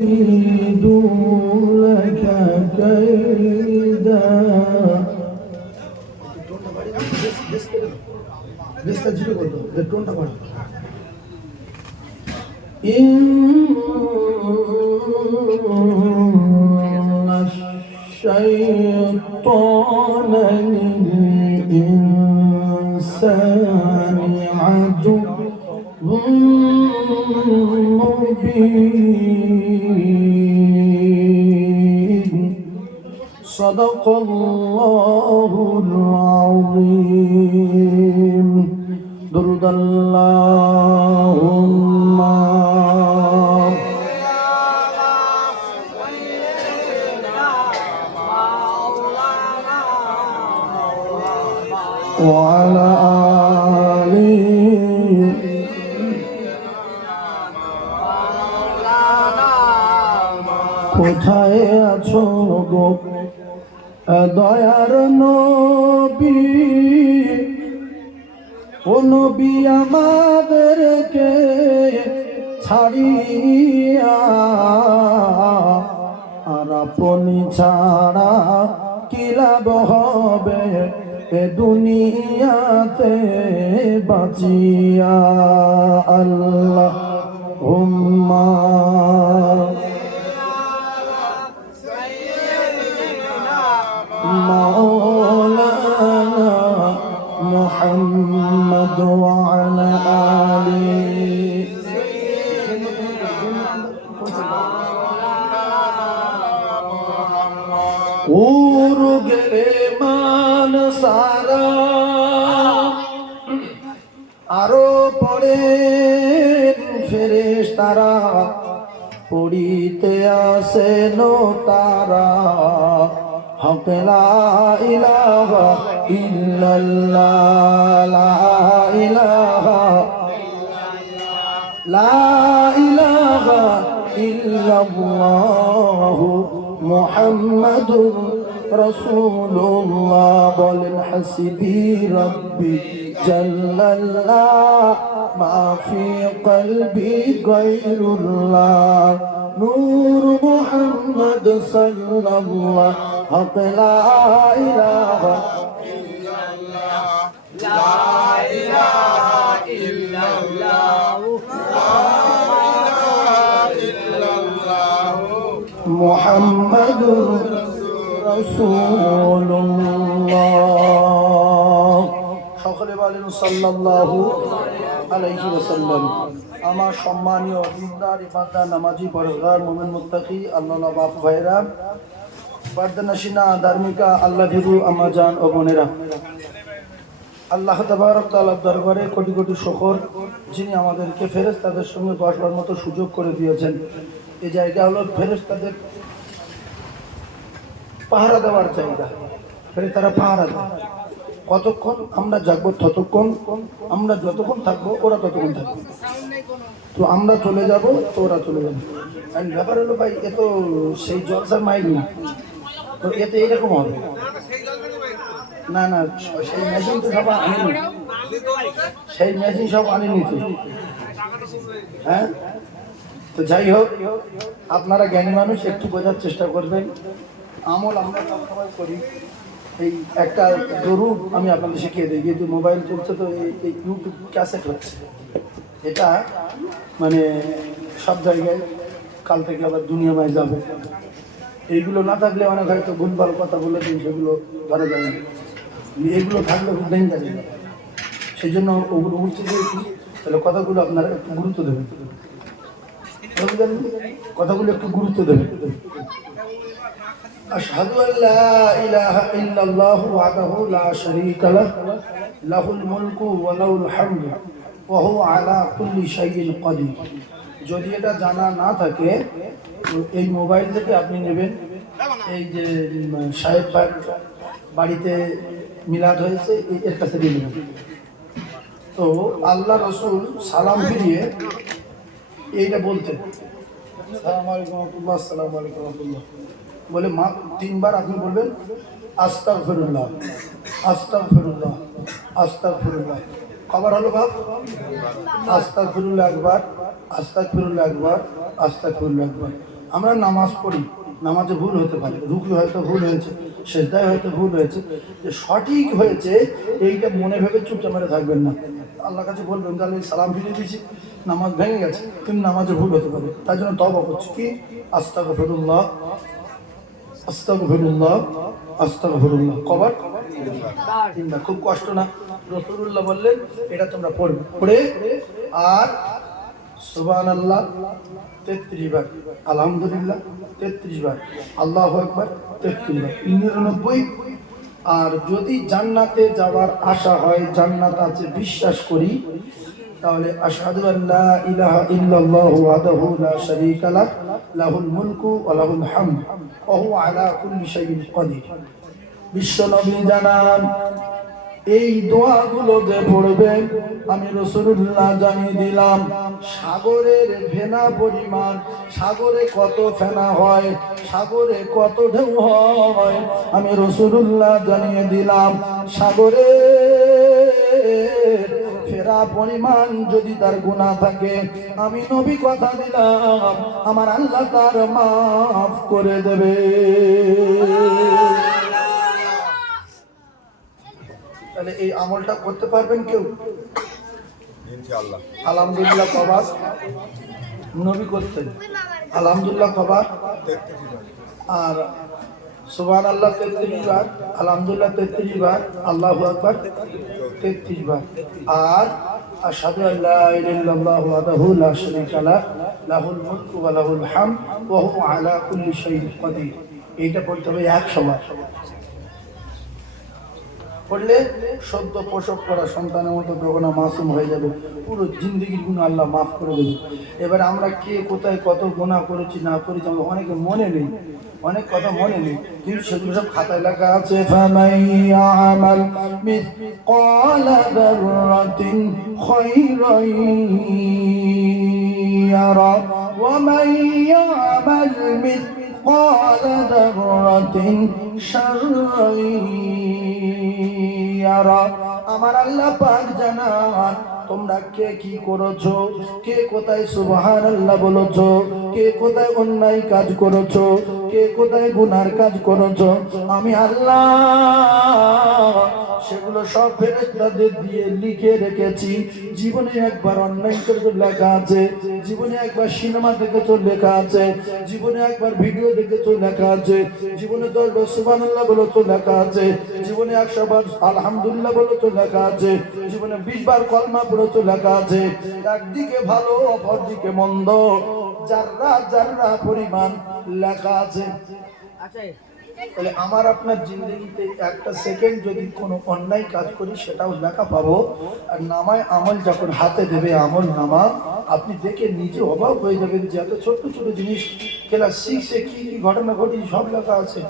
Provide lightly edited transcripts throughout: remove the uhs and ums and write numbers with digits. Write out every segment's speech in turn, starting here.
يكيدوا لك كيدا إن الشيطان للإنسان عدو مبين صدق الله العظيم درد اللهم وعلى آله কোথায় আছো গো দয়ার নবী ও নবী আমাদেরকে ছাড়িয়া আর আপনি ছাড়া কি লাভ হবে এ দুনিয়াতে বাঁচিয়া আল্লাহ হুম্মা مولانا محمد وعلى آله উরুগেলে মান সারা আরো পড়ে ফেরেশতারা পড়িতে আসেন তারা হক লা ইলাহা ইল্লাল্লাহ লা ইলাহা ইল্লাল্লাহ মুহাম্মাদুর রাসূলুল্লাহ বলেন হাসবি রব্বি জাল্লাল্লাহ মা ফি কলবি গায়রুল্লাহ নূর মুহাম্মদ সাল্লাল্লাহ হক লা ইলাহা ইল্লাল্লাহ লা ইলাহা ইল্লাল্লাহ লা ইলাহা ইল্লাল্লাহ মুহাম্মাদুর রাসূলুল্লাহ সকলে বলেন সাল্লাল্লাহু আলাইহি ওয়াসাল্লাম। আমার সম্মানীয় দিনদার ইমানদার নামাজি পরহেজগার মুমিন মুত্তাকি আল্লাহর বাপ ভাইরা পর্দানশিনা ধার্মিকা আল্লাহ ভীরু আমার জান ও বোনেরা, আল্লাহ তাবারক তাআলার দরবারে কোটি কোটি শুকর যিনি আমাদেরকে ফেরেশতাদের সঙ্গে বসবার মতো সুযোগ করে দিয়েছেন। এই জায়গা হলো ফেরেশতাদের পাহারা দেওয়ার জায়গা। ফেরেশতারা পাহারা দেয় কতক্ষণ আমরা জাগবো ততক্ষণ, আমরা যতক্ষণ থাকবো ওরা ততক্ষণ থাকবে। তো আমরা চলে যাব তো ওরা চলে যাবে। আর ব্যাপার হলো ভাই এ তো সেই জলসার মাইল না, তো এতে এইরকম হবে না। না সেই মেশিন তো সব আনেনি, সেই মেশিন সব আনেনি তো। হ্যাঁ, তো যাই হোক, আপনারা জ্ঞানী মানুষ একটু বোঝার চেষ্টা করবেন। আমল আমরা সবসময় করি। এই একটা দরুদ আমি আপনাদের শিখিয়ে দিই, যেহেতু মোবাইল চলছে তো এই ইউটিউব ক্যাসেট হচ্ছে, এটা মানে সব জায়গায় কাল থেকে আবার দুনিয়ায় যাবে। এইগুলো না থাকলে অনেক হয়তো ভুলভাল কথা বলে দিন, সেগুলো ধরা যায় না। এইগুলো থাকলে খুব ডেঞ্জার। সেই জন্য ওগুলো উঠছে যেহেতু, তাহলে কথাগুলো আপনারা একটু গুরুত্ব দেবেন, কথাগুলো একটু গুরুত্ব দেবেন। আশহাদু আল্লা ইলাহা ইল্লাল্লাহু ওয়াহদাহু লা শারীকা লাহু লাহুল মুলকু ওয়া লাহুল হামদু ওয়া হুয়া আলা কুল্লি শাইইন কাদির। যদি এটা জানা না থাকে এই মোবাইল থেকে আপনি নেবেন, এই যে সাহেব ভাই বাড়িতে মিলাদ হয়েছে এর কাছে দিয়ে নেবেন। তো আল্লাহ রসুল সালাম ফিরিয়ে এইটা বলতেন, আসসালামু আলাইকুম রাহমাতুল্লাহ, আসসালামু আলাইকুম রাহমাতুল্লাহ বলে মা 3 বার আপনি বলবেন আস্তাগফিরুল্লাহ আস্তাগফিরুল্লাহ আস্তাগফিরুল্লাহ। খবর হলো বাপ, আস্তাগফিরুল্লাহ একবার, আস্তাগফিরুল্লাহ একবার, আস্তাগফিরুল্লাহ একবার। আমরা নামাজ পড়ি, নামাজে ভুল হতে পারে, রুকু হয়তো ভুল হয়েছে, সেজদায় হয়তো ভুল হয়েছে, যে সঠিক হয়েছে এইটা মনে ভেবে চুপচাপ মেরে থাকবেন না। আল্লাহর কাছে বলবেন তাহলে সালাম ফিরিয়ে দিয়েছি, নামাজ ভেঙে গেছে, কিন্তু নামাজে ভুল হতে পারে, তাই জন্য তওবা করছি কি আস্তাগফিরুল্লাহ আস্তাগফিরুল্লাহ আস্তাগফিরুল্লাহ কবার তিনবার। খুব কষ্ট না, রাসূলুল্লাহ বললেন এটা তোমরা পড়বে, পড়ে আর সুবহানাল্লাহ 33 বার, আলহামদুলিল্লাহ 33 বার, আল্লাহু আকবার 33 বার, 99। আর যদি জান্নাতে যাওয়ার আশা হয়, জান্নাত আছে বিশ্বাস করি, তাহলে আশহাদু আল্লা ইলাহা ইল্লাল্লাহু ওয়াহদাহু লা শারীকা লাহ লাহুল মুলকু ওয়া লাহুল হামদ ওয়া হুয়া আলা কুল্লি শাইইন কাদির। বিশ্বনবী জানান এই দোয়াগুলো যে পড়বেন, আমি রাসূলুল্লাহ জানিয়ে দিলাম সাগরের ফেনা পরিমাণ, সাগরে কত ফেনা হয়, সাগরে কত ঢেউ হয়, আমি রাসূলুল্লাহ জানিয়ে দিলাম সাগরে ফেরা পরিমাণ যদি তার গুনাহ থাকে, আমি নবী কথা দিলাম আমার আল্লাহ তার মাফ করে দেবে। তাহলে এই আমলটা করতে পারবেন কেউ? ইনশাআল্লাহ। আলহামদুলিল্লাহ কবার নবী করতেন, আলহামদুলিল্লাহ কবার, আর সুবহানাল্লাহ 33 বার, আলহামদুলিল্লাহ 33 বার, আল্লাহু আকবার 33 বার, আর আশহাদু আল্লা ইলাহা ইল্লাল্লাহু ওয়াহদাহু লা শারীকা লাহ লাহুল মুলকু ওয়া লাহুল হামদ ওয়া হুয়া আলা কুল্লি শাইইন কাদির। এইটা পড়তে হবে 100 বার। পড়লে সদ্য প্রসব করা সন্তানের মতো বেগুনা মাসুম হয়ে যাবে, পুরো জিন্দগির গুনাহ আল্লাহ মাফ করে দেবে। এবার আমরা কে কোথায় কত গুনাহ করেছি না করেছি আমরা অনেকে মনে নেই, অনেক কথা মনে নেই, কিন্তু সেগুলো সব খাতায় লেখা আছে। ফামান ইয়ামাল মিসকালা যাররাতিন খায়রান ইয়ারা ওয়া মান ইয়ামাল মিসকালা যাররাতিন শাররান ইয়ারা। আমার আল্লাহ পাক জানান তোমরা কে কি করেছো, কে কোথায় সুবহানাল্লাহ বলেছো, কে কোথায় অন্যায় কাজ করেছো, কে কোথায় গুনার কাজ করেছো, আমি আল্লাহ সেগুলো সব ফেরেশতাদের দিয়ে লিখে রেখেছি। জীবনে একবার অন্যায় করেছো লেখা আছে, জীবনে একবার সিনেমা দেখেছো লেখা আছে, জীবনে একবার ভিডিও দেখেছো লেখা আছে, জীবনে 10 বার সুবহানাল্লাহ বলেছো লেখা আছে, জীবনে 100 বার আলহামদুলিল্লাহ বলেছো লেখা আছে, জীবনে 20 বার কলমা পড়েছো লেখা আছে। একদিকে ভালো অপরদিকে মন্দ যাররা যাররা পরিমাণ লেখা আছে। তাহলে আমার আপনার জিন্দগিতে একটা সেকেন্ড যদি কোনো অন্যায় কাজ করি সেটাও লেখা পাবো। আর নামায় আমল যখন হাতে দেবে আমল নামা, আপনি দেখে নিজে অবাক হয়ে যাবেন যে এত ছোট্ট ছোট জিনিস, ক্লাস 6-এ কি কি ঘটনা ঘটেছি সব লেখা আছে,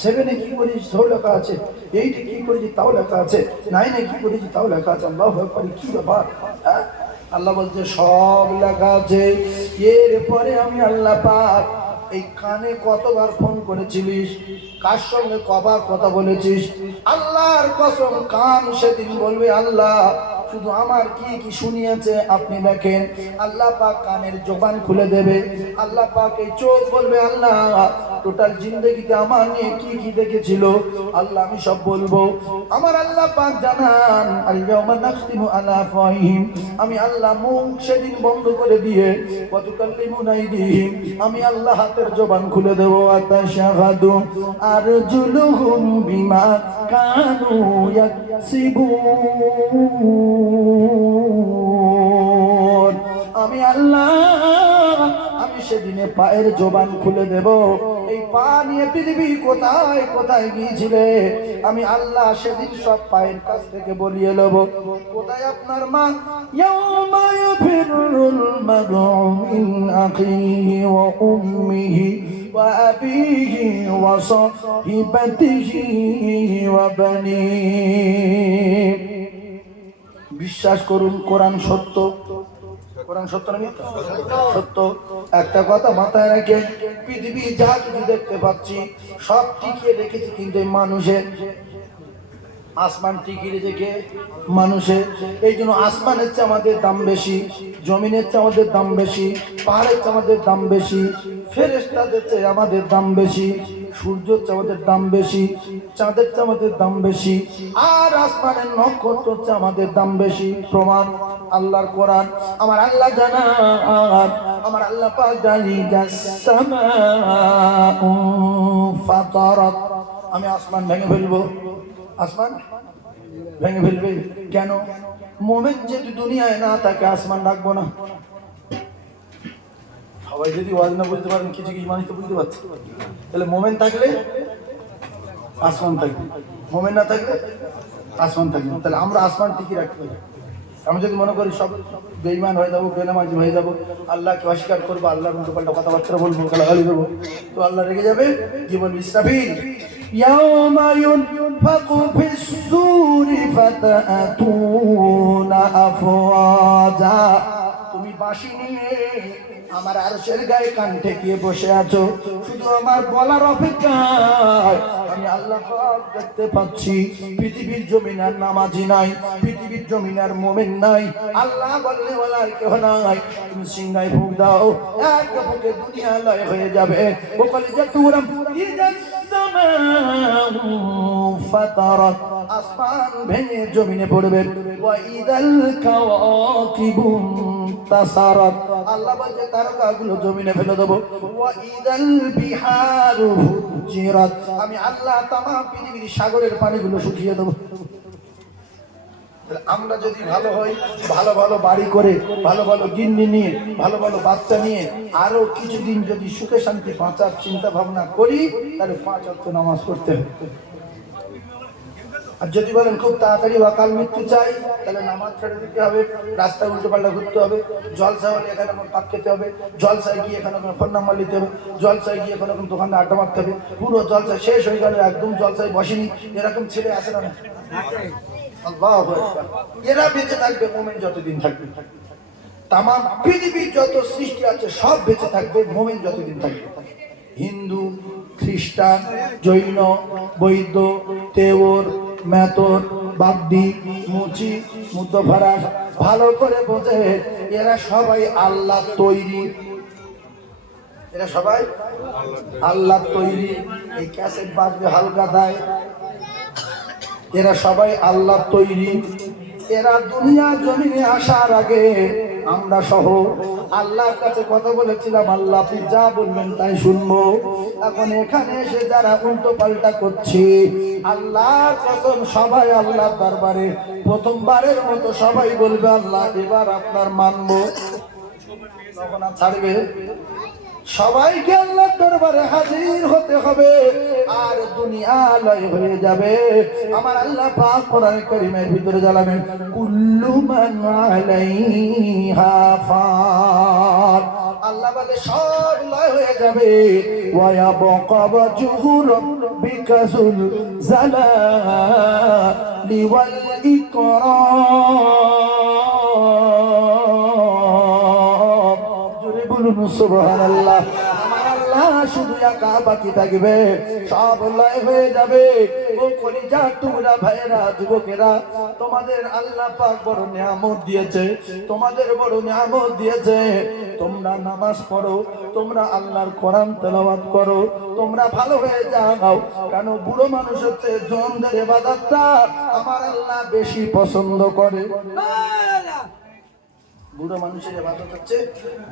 7-এ কি করেছি সব লেখা আছে, 8-এ কি করেছি তাও লেখা আছে, 9-এ কি করেছি তাও লেখা আছে। আল্লাহু আকবার, কি ব্যাপার! হ্যাঁ, আল্লাহ বলছে সব লেখা আছে। এরপরে আমি আল্লাহ পাক এই কানে কতবার ফোন করেছিলিস, কার সঙ্গে কবার কথা বলেছিস, আল্লাহর কসম কান সেদিন বলবে আল্লাহ শুধু আমার কি কি শুনিয়েছে আপনি দেখেন। আল্লাহ পাক কানের জবান খুলে দেবে, আল্লাহ পাক এই চোখ বলবে আল্লাহ টোটাল জিন্দগিতে আমার নিয়ে কি কি দেখেছিল আল্লাহ আমি সব বলবো। আমার আল্লাহ পাক জানান আল ইয়াউমা নাখতিমু আলা আফওয়াহিহিম, আমি আল্লাহ মুখ সেদিন বন্ধ করে দিয়ে ওয়াতুকাল্লিমুনা আইদিহিম, আমি আল্লাহ হাতের জবান খুলে দেব। আতাশহাদু আরজুলুহুম বিমা কানু ইয়াকসিবুন, আমি আল্লাহ আমি সেদিনে পায়ের জবান খুলে দেব। এই পা নিয়ে পৃথিবী কোথায় কোথায় গিয়েছিলে আমি আল্লাহ সেদিন সব পায়ের কাছ থেকে বলিয়ে নেব। কোথায় আপনার মা? ইয়াউমা ইয়াফিরুল মার'উ মিন আখিহি ওয়া উম্মিহি ওয়া আবিহি ওয়া সাহিবাতিহি ওয়া বানিহি। বিশ্বাস করুন কোরআন সত্য, কোরআন সত্য না মিথ্যা? সত্য। একটা কথা মাথায় রাখেন, পৃথিবী যা কিছু দেখতে পাচ্ছি সব টিকিয়ে রেখেছি কিন্তু এই মানুষের আসমান টিকি রেখে মানুষের, এই জন্য আসমানের চেয়ে আমাদের দাম বেশি, জমিনের চেয়ে আমাদের দাম বেশি, পাহাড়ের চেয়ে আমাদের দাম বেশি, ফেরেশতাদের চেয়ে আমাদের দাম বেশি, সূর্যের চেয়ে আমাদের দাম বেশি, চাঁদের চেয়ে আমাদের দাম বেশি, আর আসমানের নক্ষত্রের চেয়ে আমাদের দাম বেশি। প্রমাণ আল্লাহর কোরআন। আমার আল্লাহ জানা, আমার আল্লাহ পাক জানি, জাসসামাউ ফাতারাত, আমি আসমান ভেঙে ফেলবো। আসমান ভেঙে ফেলবে কেন? মুমিন যদি দুনিয়ায় না থাকে আসমান রাখবো না। সবাই যদি ওয়াজ না বুঝতে পারেন, কিছু কিছু মানুষ তো বুঝতে পারছে, তাহলে মুমিন থাকলে আসমান থাকবে, মুমিন না থাকলে আসমান থাকবে। তাহলে আমরা আসমান ঠিকই রাখতে হবে। আমি যদি মনে করি সব বেঈমান হয়ে যাবো, বেনামাজি হয়ে যাবো, আল্লাহকে অস্বীকার করবো, আল্লাহর উল্টো পাল্টা কথাবার্তা বলবো, গালাগালি দেবো, তো আল্লাহ রেগে যাবে। কি বলবি? ইসরাফিল ইয়াউমা ইউনফাকু ফিস-সূরি ফাতাতুনা আফওয়াজা, তুমি বাঁশি নিয়ে আমার আরশের গায়ে কান ঠেকিয়ে বসে আছো, শুধু আমার বলার অপেক্ষায়। আমি আল্লাহ পাক দেখতে পাচ্ছি পৃথিবীর জমিনে আর নামাজি নাই, পৃথিবীর জমিনে আর মুমিন নাই, আল্লাহ বললে ওয়ালা আর কেউ নাই। তুমি সিংহায় ফুঁক দাও, এক ফুঁকে দুনিয়া লয় হয়ে যাবে। বকলি যে তুরাম ফাতারাত, আসমান ভেঙে জমিনে পড়বে। ওয়া ইদাল কাওয়াকিবু তাসারাত, আল্লাহ বলছে তারকাগুলো জমিনে ফেলে দেবো। ওয়া ইদাল বিহারু ফুজিরাত, আমি আল্লাহ তামাম পৃথিবীর সাগরের পানিগুলো শুকিয়ে দেবো। আমরা যদি ভালো হই, ভালো ভালো বাড়ি করে, ভালো ভালো গিন্নি নিয়ে, ভালো ভালো বাচ্চা নিয়ে আরো কিছুদিন যদি সুখে শান্তি বাঁচার চিন্তা ভাবনা করি, তাহলে 5 ওয়াক্ত নামাজ পড়তে হবে। আর যদি বলেন খুব তাড়াতাড়ি অকাল মৃত্যু চাই, তাহলে নামাজ ছেড়ে দিতে হবে, রাস্তায় উল্টো পাল্টা ঘুরতে হবে, জলসা হলে এখানে পাক খেতে হবে, জলসায় গিয়ে এখানে ফোন নাম্বার নিতে হবে, জলসায় গিয়ে এখানে দোকানে আড্ডা মারতে হবে, পুরো জলসা শেষ হয়ে গেল একদম জলসায় বসেনি, এরকম ছেলে আসে না? আল্লাহু আকবার। এরা বেঁচে থাকবে মুমিন যতদিন থাকবে। তামাম পৃথিবীর যত সৃষ্টি আছে সব বেঁচে থাকবে মুমিন যতদিন থাকবে। হিন্দু, খ্রিস্টান, জৈন, বৌদ্ধ, তেওর, মেতর, বাগদি, মুচি, মুদ্দফারাস, ভালো করে বোঝে এরা সবাই আল্লাহ তৈরি, এরা সবাই আল্লাহ তৈরি। এই ক্যাসেট বাজবে হালকা দেয়, এরা সবাই আল্লাহ তৈরি। এরা দুনিয়া জমিনে আসার আগে আমরা সহ আল্লাহর কাছে কথা বলেছিলাম, আল্লাহ আপনি যা বলবেন তাই শুনবো। এখন এখানে এসে যারা উল্টো পাল্টা করছি, আল্লাহর কসম সবাই আল্লাহর দরবারে প্রথমবারের মতো সবাই বলবে আল্লাহ এবার আপনার মানবো। তখন আর ছাড়বে, সবাইকে আল্লাহর দরবারে হাজির হতে হবে, আর দুনিয়া লয় হয়ে যাবে। আমার আল্লাহ পাক কোরআন কারীমের ভিতরে জানাবেন, কুল্লু মান আলাইহা ফান, আল্লাহ বলে সব লয় হয়ে যাবে। ওয়া ইয়াবকা ওয়াজহু রাব্বিকা যুল জালালি ওয়াল ইকরাম। জোরে বলুন সুবহানাল্লাহ। শুধু একা বাকি থাকবে, সব লয় হয়ে যাবে। ও কলিজা তোমরা ভাইরা, যুবকেরা, তোমাদের আল্লাহ পাক বড় নিয়ামত দিয়েছে, তোমাদের বড় নিয়ামত দিয়েছে। তোমরা নামাজ পড়ো, তোমরা আল্লাহর কোরআন তেলাওয়াত করো, তোমরা ভালো হয়ে যাও। কেন? বুড়ো মানুষ হচ্ছে জনদের ইবাদতটা আমার আল্লাহ বেশি পছন্দ করে। বুড়ো মানুষের ইবাদত হচ্ছে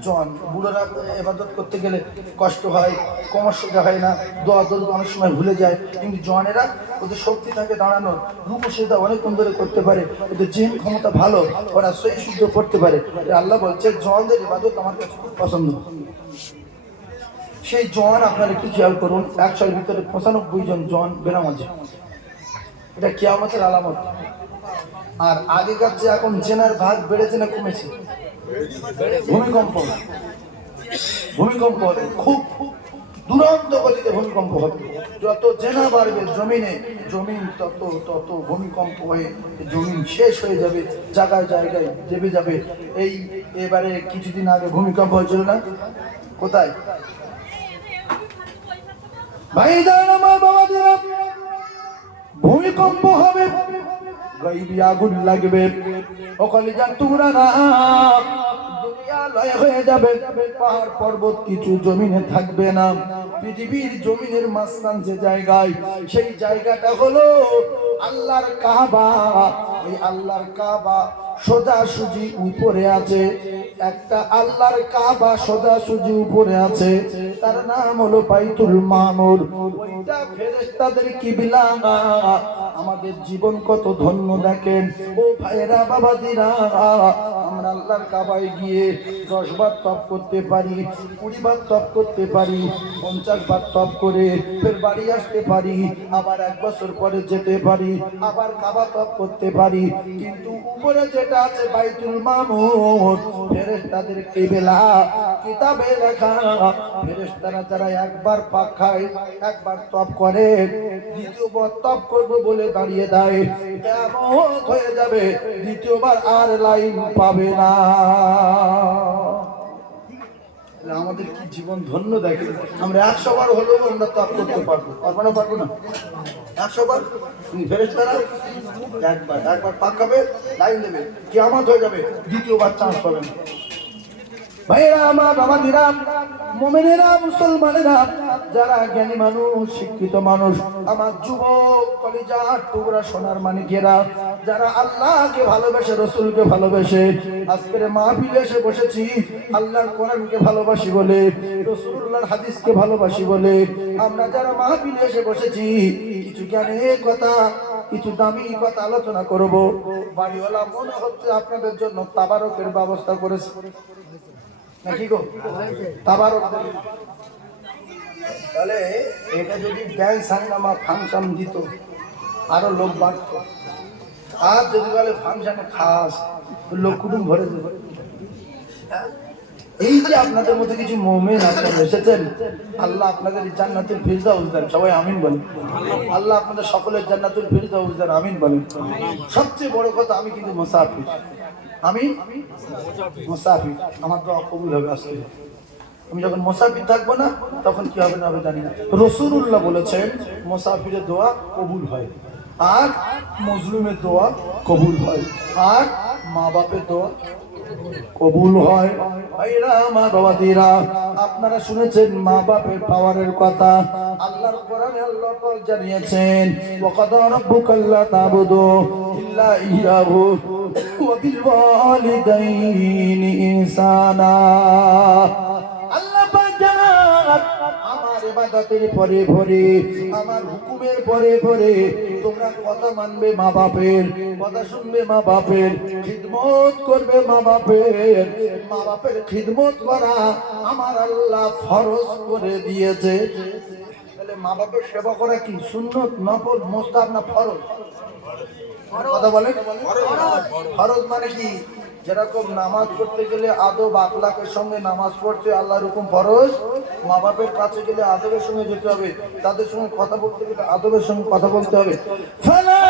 জন। বুড়োরা ইবাদত করতে গেলে কষ্ট হয়, কোমর সোজা হয় না, দোয়া দরুদ অনেক সময় ভুলে যায়। কিন্তু জনেরা ওদের শক্তি থাকে দাঁড়ানোর, রুকু সিজদা অনেকক্ষণ ধরে করতে পারে, ওদের জিন ক্ষমতা ভালো, ওরা সহি শুদ্ধ করতে পারে। আল্লাহ বলছে জনদের ইবাদত আমার কাছে খুব পছন্দ। সেই জন আপনারা একটু খেয়াল করুন, 100-এর ভিতরে 95 জন জন বেনামাজি। এটা কিয়ামতের আলামত। আর আগেকার যে এখন জেনার ভাগ বেড়েছে না কমেছে? ভূমিকম্প, ভূমিকম্প হবে, খুব দুরন্ত গতিতে ভূমিকম্প হবে। যত জেনা বাড়বে জমিনে, জমিন তত তত ভূমিকম্প হয়ে জমিন শেষ হয়ে যাবে, জায়গায় জায়গায় দেবে যাবে। এবারে কিছুদিন আগে ভূমিকম্প হয়েছিল না? কোথায়? ভাই আমার বাবাদের ভূমিকম্প হবে, গাইবি আগুন লাগবে, ও কলিজার টুকরা না, দুনিয়া লয় হয়ে যাবে, পাহাড় পর্বত কিছু জমিনে থাকবে না। পৃথিবীর জমিনের মাঝখান যে জায়গায়, সেই জায়গাটা হলো আল্লাহর কাবা। ওই আল্লাহর কাবা সোজাসুজি উপরে আছে, একটা আল্লাহর কাবা সোজাসুজি উপরে আছে, তার নাম হলো বাইতুল মামুর। ওইটা ফেরেশতাদের কিবলা। আমাদের জীবন কত ধন্য দেখেন ও ভাইরা বাবাদিরা। আমরা আল্লাহর কাবায় গিয়ে 10 বার তপ করতে পারি, 20 বার তপ করতে পারি, 50 বার তপ করে ফের বাড়ি আসতে পারি, আবার 1 বছর পরে যেতে পারি, আবার কাবা তপ করতে পারি। কিন্তু উপরে যেটা আছে বাইতুল মামুর, ফেরেশতাদের কিবলা, কিতাবে লেখা ফেরেশতারা যারা একবার পাক খায়, একবার তপ করে, দ্বিতীয়বার তপ করবে বলে দাঁড়িয়ে দেয়, এমন হয়ে যাবে দ্বিতীয়বার আর লাইন পাবে না। আমাদের কি জীবন ধন্য দেখে। আমরা 100 বার হলেও আমরা তপ করতে পারবো, পারবো না 100 বার। ফেরেশতারা একবার পাক খাবে, লাইন দেবে, কিয়ামত হয়ে যাবে, দ্বিতীয়বার চান্স পাবে না। ভাইরা আমার, বাবাদিরা, মুমিনেরা, মুসলমানেরা, যারা জ্ঞানী মানুষ, শিক্ষিত মানুষ, আমার যুবক কলিজার টুকরা সোনার মানিকেরা, যারা আল্লাহকে ভালোবাসে, রসুলকে ভালোবাসে, আজকের মাহফিলে এসে বসেছি আল্লাহর কোরআনকে ভালোবাসি বলে, রাসূলুল্লাহর হাদিসকে ভালোবাসি বলে। আমরা যারা মাহফিলে এসে বসেছি, কিছু জ্ঞানের কথা, কিছু দামি কথা আলোচনা করব। বাড়িওয়ালা মনে হচ্ছে আপনাদের জন্য তাবারকের ব্যবস্থা করেছে নাকি গো? তাবারক। তাহলে এটা যদি ড্যান্স হাঙ্গামা ফাংশন দিত, আরো লোক বাড়ত। আর যদি বলে ফাংশনে খাস, লোক কুটুম্ব ভরে দেবে। এই যে আপনাদের মধ্যে কিছু মুমিন আপনারা এসেছেন, আল্লাহ আপনাদের জান্নাতুল ফিরদাউস দেন, সবাই আমিন বলেন। আল্লাহ আপনাদের সকলের জান্নাতুল ফিরদাউস দেন, আমিন বলেন। সবচেয়ে বড় কথা, আমি কিন্তু মুসাফির, আমি মুসাফির, আমার দোয়া কবুল হবে আজকে। আমি যখন মুসাফির থাকবো না, তখন কি হবে না হবে জানি না। রাসূলুল্লাহ বলেছেন মুসাফিরের দোয়া কবুল হয়, আর মজলুমের দোয়া কবুল হয়, আর মা বাপের দোয়া কবুল হয়। ভাইরা মা বাবাদিরা, আপনারা শুনেছেন মা বাপের পাওয়ারের কথা। আল্লাহর কোরআনে আল্লাহ পাক জানিয়েছেন, ওয়া কাদা রাব্বুকা আল্লা তা'বুদু ইল্লা ইয়্যাহু ওয়া বিল ওয়ালিদাইনি ইহসানা। আল্লাহ পাক জানান, আমার ইবাদতের পরে পরে, আমার হুকুমের পরে পরে তোমরা কথা মানবে মা বাপের, কথা শুনবে মা বাপের, খিদমত করবে মা বাপের। মা বাপের খিদমত করা আমার আল্লাহ ফরজ করে দিয়েছে। তাহলে মা বাপের সেবা করা কি সুন্নত, নফল, মুস্তাহাব না ফরজ? কথা বলে ফরজ মানে কি? যেরকম নামাজ পড়তে গেলে আদব আখলাকের সঙ্গে নামাজ পড়তে আল্লাহর হুকুম ফরজ, মা বাপের কাছে গেলে আদবের সঙ্গে যেতে হবে, তাদের সঙ্গে কথা বলতে গেলে আদবের সঙ্গে কথা বলতে হবে। ফালা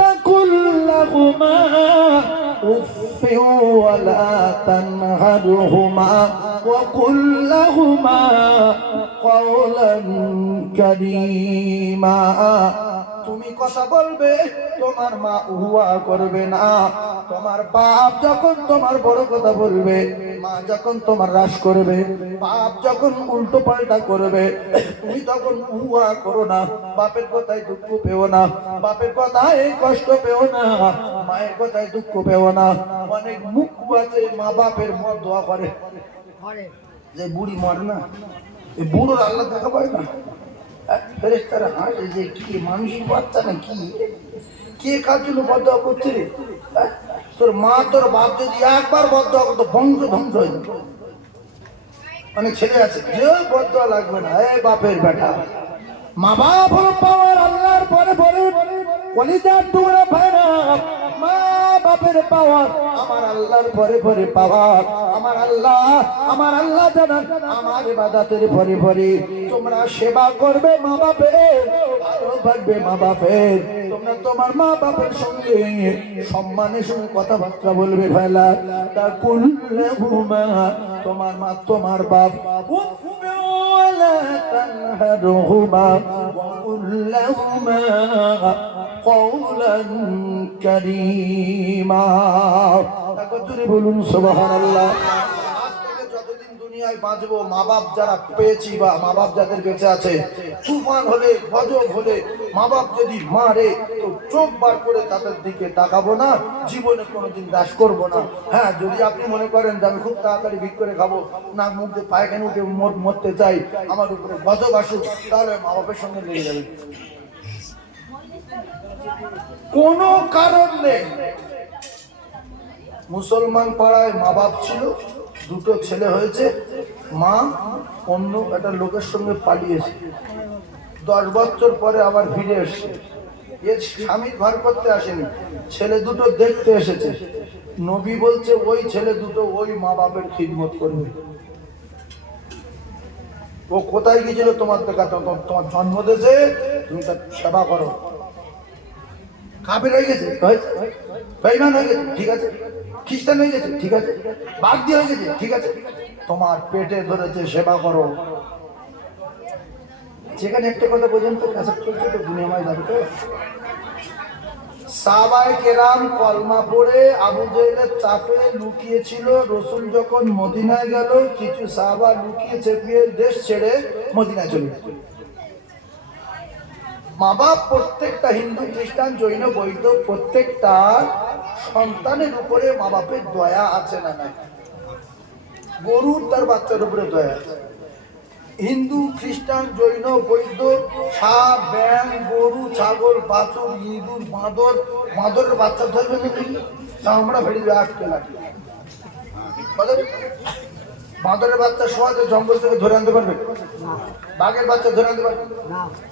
তাকুল লাহুমা উফফি ওয়া লা তানহারহুমা ওয়া কুল লাহুমা কওলান কারীমা। তুমি কথা বলবে, তোমার মা উহুয়া করবে না। তোমার বাপ যখন তোমার বড় কথা বলবে, মা যখন তোমার হ্রাস করবে, বাপ যখন উল্টো পাল্টা করবে, তুমি তখন উহুয়া করো না। বাপের কথায় দুঃখ পেও না, বাপের কথায় কষ্ট পেও না, মায়ের কথায় দুঃখ পেও না। অনেক মুখ আছে মা বাপের মত দোয়া করে, যে বুড়ি মরে না, এই বুড়োর আল্লাহ দেখা পায় না। ফেরেশতারা হাসে যে কি মানুষের বাচ্চা না কি, কে কার জন্য বদদোয়া করছে রে? তোর মা তোর বাপ যদি একবার বদদোয়া করতো, বংশ ধ্বংস হয়ে যেত। অনেক ছেলে আছে যে বদদোয়া লাগবে না, এ বাপের বেটা। মা বাপ হলো পাওয়ার আল্লাহর পরে পরে, কলিজার টুকরা ভাইরা, মা বাপের পাওয়ার আমার আল্লাহর পরে পরে পাওয়ার। আমার আল্লাহ জানান, আমার ইবাদতের পরে পরে তোমরা সেবা করবে মা বাপের, ভালোবাসবে মা বাপের। তোমরা তোমার মা বাপের সঙ্গে সম্মানের সঙ্গে কথাবার্তা বলবে। ভাইলা তা কুল্লাহুমা, তোমার মা তোমার বাপ, ওয়া লা তানহারহুমা ওয়া وقل لهما قولا كريما বলুন সুবহানাল্লাহ। আজ থেকে যতদিন দুনিয়ায় বাঁচবো, মা বাপ যারা পেয়েছি বা মা বাপ যাদের বেঁচে আছে, তুফান হলে গজব হলে মা বাপ যদি মারে তো চোখ বার করে তাদের দিকে তাকাবো না, জীবনে কোনোদিন দাস করবো না। হ্যাঁ, যদি আপনি মনে করেন যে আমি খুব তাড়াতাড়ি ভিক করে খাবো, নাক মুখ দিয়ে পায়খানা উঠে মরতে চাই, আমার উপরে গজব আসুক, তাহলে মা বাপের সঙ্গে লেগে যাবে। কোনো কারণ নেই। মুসলমান পাড়ায় মা বাপ ছিল, দুটো ছেলে হয়েছে, মা অন্য একটা লোকের সঙ্গে পালিয়েছে, 10 বছর পরে আবার ফিরে এসছে। এর স্বামী ঘর করতে আসেনি, ছেলে দুটো দেখতে এসেছে। নবী বলছে ওই ছেলে দুটো ওই মা বাপের খিদমত করবে। ও কোথায় গিয়েছিল তোমার দেখা, তোমার জন্ম দেশে, তুমি তার সেবা করো। কাফের হয়ে গেছে, বেঈমান হয়ে গেছে, ঠিক আছে, খ্রিস্টান হয়ে গেছে, ঠিক আছে, বাগদি হয়ে গেছে, ঠিক আছে, তোমার পেটে ধরেছে, সেবা করো। যেখানে একটা কথা পর্যন্ত কাছে চলছে তো দুনিয়ায় যাবে তো। সাহাবায়ে কেরাম কলমা পড়ে আবু জেহেলের চাপে লুকিয়েছিল। রসুল যখন মদিনায় গেল, কিছু সাহাবা লুকিয়ে চেপিয়ে দেশ ছেড়ে মদিনায় চলে গেল। মা বাপ প্রত্যেকটা হিন্দু, খ্রিস্টান, জৈন, বৌদ্ধ প্রত্যেকটা সন্তানের উপরে মা বাপের দয়া আছে না নাই? গরুর তার বাচ্চার উপরে দয়া আছে। হিন্দু, খ্রিস্টান, জৈন, বৌদ্ধ সাপ, ব্যাং, গরু, ছাগল, বাছুর, ইঁদুর, বাঁদর, বাঁদরের বাচ্চা ধরবে নাকি? চামড়া ফেলে দেবে 8 লাঠি। বাঁদরের বাচ্চা সহজে জঙ্গল থেকে ধরে আনতে পারবে? বাঘের বাচ্চা ধরে আনতে পারবে?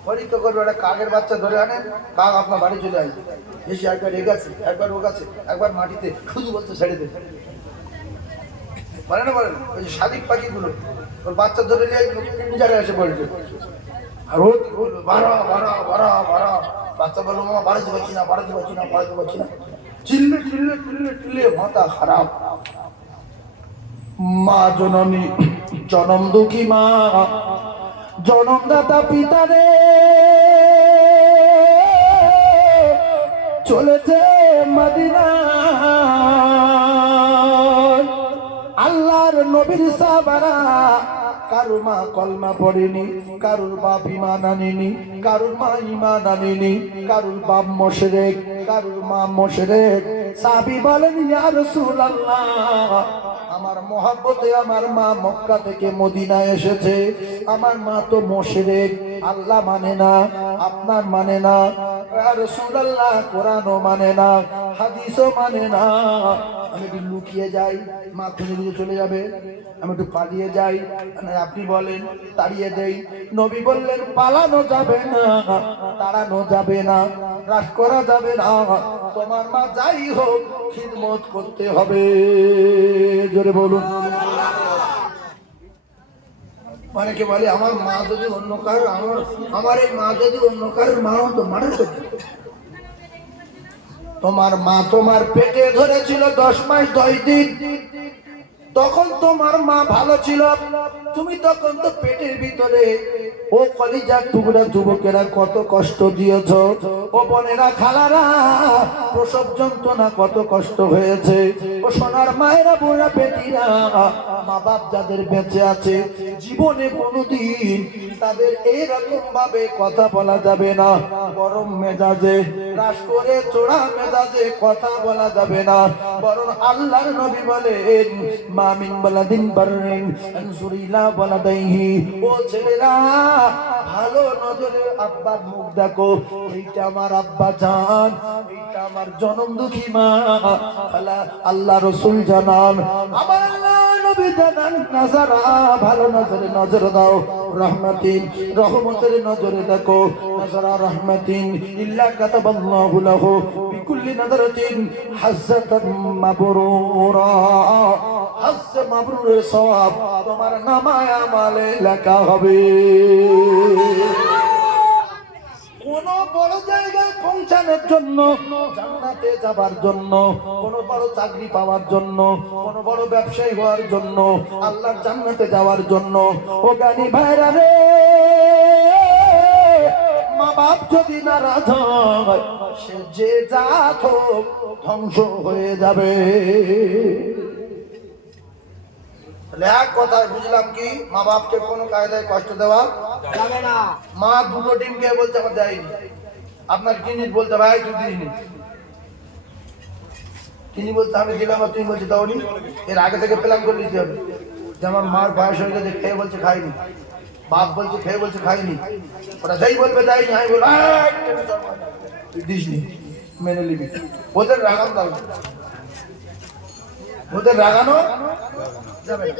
পরীক্ষা করবে, একটা কাকের বাচ্চা ধরে আনেন, কাক আপনার বাড়ি চলে আসবে। বেশি একবার এ গাছে, একবার ও গাছে, একবার মাটিতে, শুধু বলতে ছেড়ে দেবে। বলে না, বলেন ওই যে শালিক পাখিগুলো, ওর বাচ্চা ধরে নিয়ে পিঞ্জারে এসে পড়বে, আর ও বাড়া বাড়া বাড়া বাড়া, বাচ্চা বলবো মামা বাড়াতে পারছি না, বাড়াতে পারছি না, বাড়াতে পারছি না, চিল্লে চিল্লে চিল্লে চিল্লে মাথা খারাপ। মা জননী জনম দুঃখী মা, জনমদাতা পিতা রে চলেছে মদিনা। আল্লাহর নবীর সাহাবারা কারুর মা কলমা পড়েনি, কারুর বাপ ঈমান আনেনি, কারুর মা ঈমান আনেনি, কারুর বাপ মুশরিক, কারুর মা মুশরিক। সাহাবী বলেন ইয়া রাসূলুল্লাহ, আমার মহব্বতে আমার মা মক্কা থেকে মদিনায় এসেছে, আমার মা তো মুশরিক, আল্লাহ মানে না, আপনার মানে না, ইয়া রাসূলুল্লাহ কোরআনও মানে না, হাদিসও মানে না। আমি একটু লুকিয়ে যাই, মা খুঁজে নিয়ে চলে যাবে, আমি একটু পালিয়ে যাই, আপনি বলেন তাড়িয়ে দেই। নবী বললেন পালানো যাবে না, তাড়ানো যাবে না, রাগ করা যাবে না, তোমার মা যাই হোক খিদমত করতে হবে। জোরে বলুন। অনেকে বলে আমার মা যদি অন্য কারোর, আমার এই মা যদি অন্য কারোর মা হতো, মারা তো। তোমার মা তোমার পেটে ধরেছিল 10 মাস 10 দিন, তখন তোমার মা ভালো ছিল, তুমি তখন তো পেটের ভিতরে। ও কলিজার টুকরা যুবকেরা কত কষ্ট দিয়েছ, ও বোনেরা খালারা প্রসব যন্ত্রণা কত কষ্ট হয়েছে। ও সোনার মায়েরা বোনা বেটিরা, মা বাপ যাদের বেঁচে আছে জীবনে কোনোদিন তাদের এইরকম ভাবে কথা বলা যাবে না, গরম মেজাজে রাস করে চোরা মেজাজে কথা বলা যাবে না। বরং আল্লাহর নবী বলেন মামিন বালাদিন বাররিন আনসুরিলা বালাদাইহি, ও ছেলেরা ভালো নজরে আব্বার মুখ দেখো, এইটা আমার আব্বা জান, এইটা আমার জনম দুঃখী মা। আল্লাহ রাসূল জানান, আমার আল্লাহ নবী জানান, নাজারা ভালো নজরে নজর দাও, রহমাতিন রহমতের নজরে দেখো, নাজারা রহমাতিন ইল্লা কাতাবাল্লাহু লাহু বিকুল্লি নাজারাতিন হাজ্জাতান মাবরুরা, হজ মাবরুরের সওয়াব তোমার নামায় আমলে লেখা হবে। কোন বড় জায়গায় পৌঁছানোর জন্য, জান্নাতে যাবার জন্য, কোন বড় চাকরি পাওয়ার জন্য, কোন বড় ব্যবসায়ী হওয়ার জন্য, আল্লাহর জান্নাতে যাওয়ার জন্য, ও জ্ঞানী ভাইরা রে, মা বাপ যদি নারাজ হয় সে যে জাত হোক ধ্বংস হয়ে যাবে। এক কথায় বুঝলাম কি, মা বাপকে কোনো কায়দায় কষ্ট দেওয়া যাবে না। মা দুটো ডিম কে বলছে আমার দেয়নি, আপনার জিনিস বলতে ভাই তুই দিইনি, তিনি বলতে আমি দিলাম আর তুমি বলছি দাওনি। এর আগে থেকে প্ল্যান করে নিতে হবে যে আমার মার বয়স হয়ে গেছে, খেয়ে বলছে খাইনি, বাপ বলছে খেয়ে বলছে খাইনি, ওরা যেই বলবে দেয়নি, আমি বলবো তুই দিসনি, মেনে নিবি। ওদের রাগানো যাবে না, ওদের রাগানো যাবে না।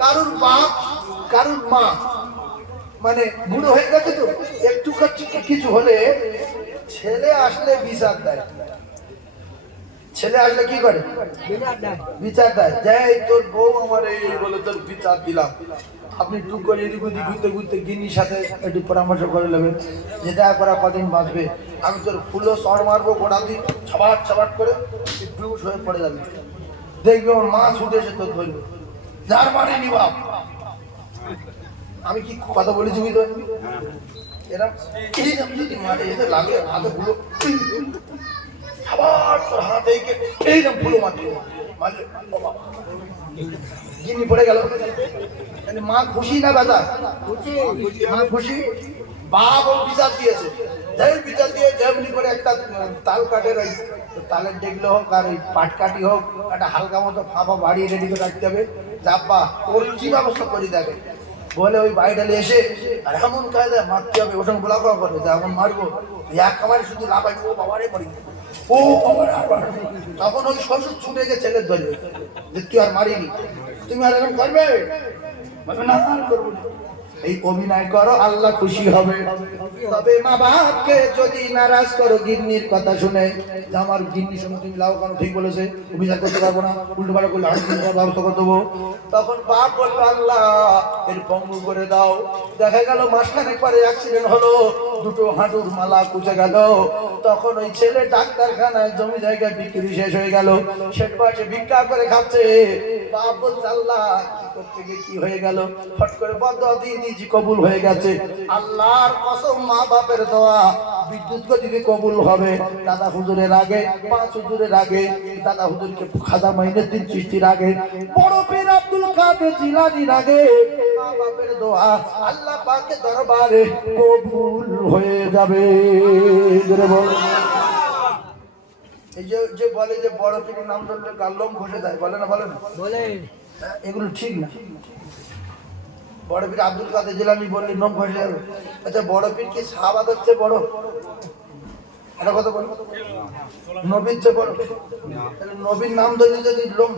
কারুর বাপ কারুর মা মানে বুড়ো হয়ে গেছে তো, একটু কিছু হলে ছেলে আসলে বিচার দেয়। ছেলে আসলে কি করে? বিচার দেয়, যাই তোর বউ আমার এই বলে তোর বিচার দিলাম। আপনি টুক করে এদিক ওদিক ঘুরতে ঘুরতে গিন্নির সাথে একটু পরামর্শ করে নেবেন যে দেখা করা কদিন বাঁচবে, আমি তোর ফুলও চড় মারবো গোড়া দিয়ে ছবাট ছবাট করে বেহুশ হয়ে পড়ে যাবে, দেখবে ওর মা ছুটে এসে তোর ধরবে, যার মানে নি বাপ। আমি কি কথা বলেছি বুঝতে পারবি? এরকম এইরকম যদি মারে এসে লাগে হাতে ফুলো আবার তোর হাতে এইরকম ফুলো মারতে মারলে গিন্নি পড়ে গেল। মা খুশি না বেটা? মা খুশি। বাপ ও বিচার দিয়েছে, বিচার দিয়ে যেমনি করে একটা তাল কাঠের ওই তালের ডেগলে হোক আর ওই পাট কাটি হোক একটা হালকা মতো ফাঁপা বাড়িয়ে রেডি করে রাখতে হবে, যাব্বা ওর কি ব্যবস্থা করি দেখে বলে ওই বাড়িটালে এসে আর এমন কায়দায় মারতে হবে, ওসব গোলা করা করে যে এমন মারবো এক খাবারে শুধু লাফাই, ও বাবারে মরি, ও বাবার আবার। তখন ওই শ্বশুর ছুটে গিয়ে ছেলের ধরবে যে তুই আর মারিনি, তুমি আর এরকম করবে না, আর করবো না। এই অভিনয় করো, আল্লাহ খুশি হবে। তবে মা বাপকে যদি নারাজ করো গিন্নির কথা শুনে, যে আমার গিন্নির সঙ্গে তুমি লাও কেন, ঠিক বলেছে, অভিযোগ করতে পারবো না, উল্টো পাল্টা করলে আমি ব্যবস্থা করে দেবো, তখন বাপ বললো আল্লাহ এর পঙ্গু করে দাও। দেখা গেল মাসখানেক পরে অ্যাক্সিডেন্ট হলো, দুটো হাঁটুর মালা কুচে গেল, তখন ওই ছেলে ডাক্তারখানায় জমি জায়গা বিক্রি শেষ হয়ে গেল, শেষ বয়সে ভিক্ষা করে খাচ্ছে। বাপ বলছে আল্লাহ করতে গিয়ে কি হয়ে গেল, ফট করে বদয়া দিয়ে দিয়েছি, কবুল হয়ে গেছে। আল্লাহর কসম মা বাপের দোয়া বিদ্যুৎ গতিতে কবুল হবে। দাদা হুজুরের আগে, পাঁচ হুজুরের আগে, দাদা হুজুরকে খাজা মাইনুদ্দিন চিশতির আগে, বড় পীর আব্দুল কাদের জিলানীর আগে মা বাপের দোয়া আল্লাহ পাকের দরবারে কবুল হয়ে যাবে। এই যে বলে যে বড় পীরের নাম ধরলে গাল লোম খসে যায়, বলে না? বলে না? বলে। এগুলো ঠিক না। বড় পীর আব্দুল কাদের জিলানী বললে লোম খসে যাবে? আচ্ছা বড় পীর কি সাহাবাত হচ্ছে বড়? এটা কথা বলো, নবীর চেয়ে বড়? নবীর নাম ধরলে যদি লোম